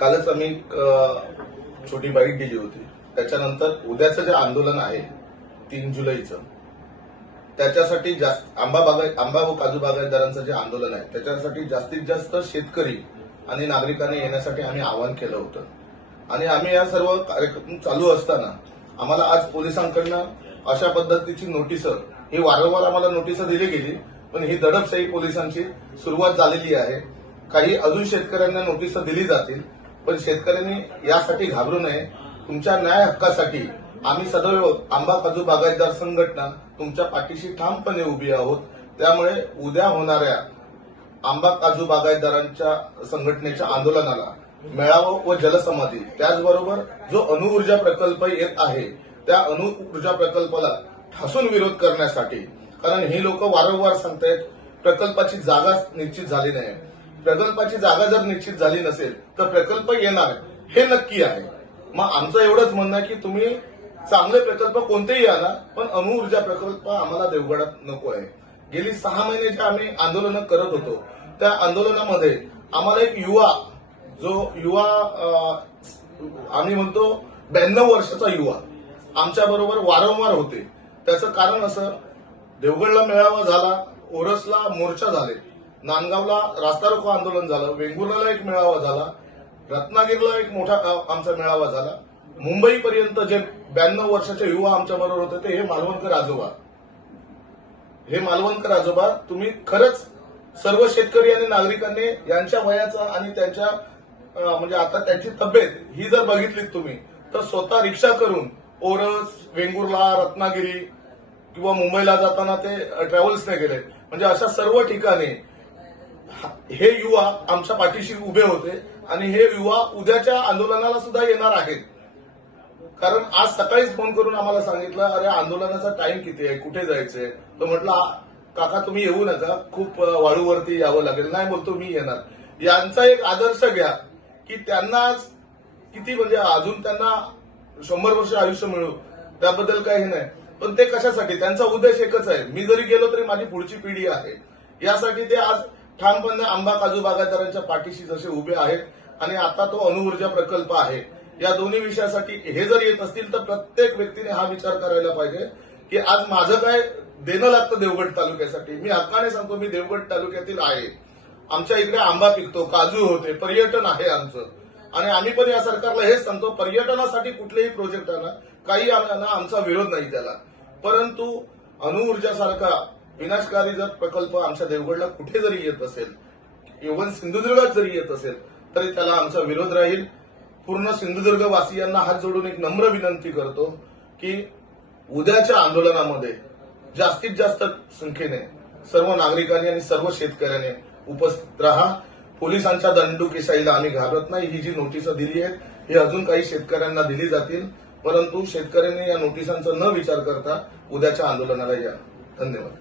कालच आम्ही छोटी बाईट दिली होती. त्याच्यानंतर उद्याचं जे आंदोलन आहे 3 जुलैचं, त्याच्यासाठी आंबा व काजू बागायतदारांचं जे आंदोलन आहे त्याच्यासाठी जास्तीत जास्त शेतकरी आणि नागरिकांनी येण्यासाठी आम्ही आवाहन केलं होतं. आणि आम्ही या सर्व कार्यक्रम चालू असताना आम्हाला आज पोलिसांकडनं अशा पद्धतीची नोटीस, ही वारंवार आम्हाला नोटीस दिली गेली, पण ही दडपशाही पोलिसांची सुरुवात झालेली आहे. काही अजून शेतकऱ्यांना नोटीस दिली जातील, पण शेतकऱ्यांनी यासाठी घाबरू नये. तुमच्या न्याय हक्कासाठी आम्ही सदैव आंबा काजू बागायतदार संघटना तुमच्या पाठीशी ठामपणे उभी आहोत. त्यामुळे उद्या होणाऱ्या आंबा काजू बागायतदारांच्या संघटनेच्या आंदोलनाला मेळावा व जलसमाधी, त्याचबरोबर जो अणुऊर्जा प्रकल्प येत आहे त्या अणुऊर्जा प्रकल्पाला ठासून विरोध करण्यासाठी, कारण ही लोक वारंवार सांगतायत प्रकल्पाची जागा निश्चित झाली नाही. प्रकल्पाची जागा जर निश्चित झाली नसेल तर प्रकल्प येणार हे नक्की आहे. मग आमचं एवढंच म्हणणं आहे की तुम्ही चांगले प्रकल्प कोणतेही आणा, पण अणुऊर्जा प्रकल्प आम्हाला देवगडात नको आहे. गेली 6 महिने जे आम्ही आंदोलनं करत होतो त्या आंदोलनामध्ये आम्हाला एक युवा आम्ही म्हणतो 92 वर्षाचा युवा आमच्या बरोबर वारंवार होते. त्याचं कारण असं, देवगडला मेळावा झाला, ओरसला मोर्चा झाले, नांदगावला रास्ता रोको आंदोलन झालं, वेंगुर्ल्याला एक मेळावा झाला, रत्नागिरीला एक मोठा आमचा मेळावा झाला, मुंबईपर्यंत जे 92 वर्षाचे युवा आमच्या बरोबर होते ते हे मालवणकर आजोबा तुम्ही खरंच सर्व शेतकरी आणि नागरिकांनी यांच्या वयाचा आणि त्यांच्या म्हणजे आता त्यांची तब्येत ही जर बघितलीत तुम्ही तर स्वतः रिक्षा करून ओरस, वेंगुर्ला, रत्नागिरी किंवा मुंबईला जाताना ते ट्रॅव्हल्सने गेले. म्हणजे अशा सर्व ठिकाणी हे युवा आमच्या पाठीशी उभे होते आणि हे युवा उद्याच्या आंदोलनाला सुद्धा येणार आहेत. कारण आज सकाळीच फोन करून आम्हाला सांगितलं, अरे आंदोलनाचा टाइम किती आहे, कुठे जायचंय. तो म्हटलं काका तुम्ही येऊ नका, खूप वाळूवरती यावं लागेल. नाही बोलतो मी येणार. यांचा एक आदर्श घ्या की त्यांना किती म्हणजे अजून त्यांना 100 वर्ष आयुष्य मिळू, त्याबद्दल काही नाही, पण ते कशासाठी, त्यांचा उद्देश एकच आहे, मी जरी गेलो तरी माझी पुढची पिढी आहे. यासाठी ते आज ठामपणे आंबा काजू बागायतदारांच्या पाठीशी जसे उभे आहेत. आणि आता तो अणुऊर्जा प्रकल्प आहे, या दोन्ही विषयासाठी हे जर येत असतील तर प्रत्येक व्यक्तीने हा विचार करायला पाहिजे की आज माझं काय देणं लागतं देवगड तालुक्यासाठी. मी हक्काने सांगतो, मी देवगड तालुक्यातील आहे. आमच्या इकडे आंबा पिकतो, काजू होते, पर्यटन आहे आमचं. आणि आम्ही पण या सरकारला हेच सांगतो, पर्यटनासाठी कुठलेही प्रोजेक्ट आणा, काही आमचा विरोध नाही त्याला. परंतु अणुऊर्जासारखा विनाशकारी जर प्रकल्प आमच्या देवगडला कुठे जरी येत असेल, इव्हन सिंधुदुर्गात जरी येत असेल तरी त्याला आमचा विरोध राहील. पूर्ण सिंधुदुर्ग वासियांना हात जोडून एक नम्र विनंती करतो की उद्याच्या आंदोलनामध्ये जास्तीत जास्त संख्येने सर्व नागरिकांनी आणि सर्व शेतकऱ्यांनी उपस्थित राहा. पोलिसांच्या दंडुकेशाहीला आम्ही घाबरत नाही. ही जी नोटीस दिली आहे ही अजून काही शेतकऱ्यांना दिली जातील, परंतु शेतकऱ्यांनी या नोटिसांचा न विचार करता उद्याच्या आंदोलनाला या. धन्यवाद.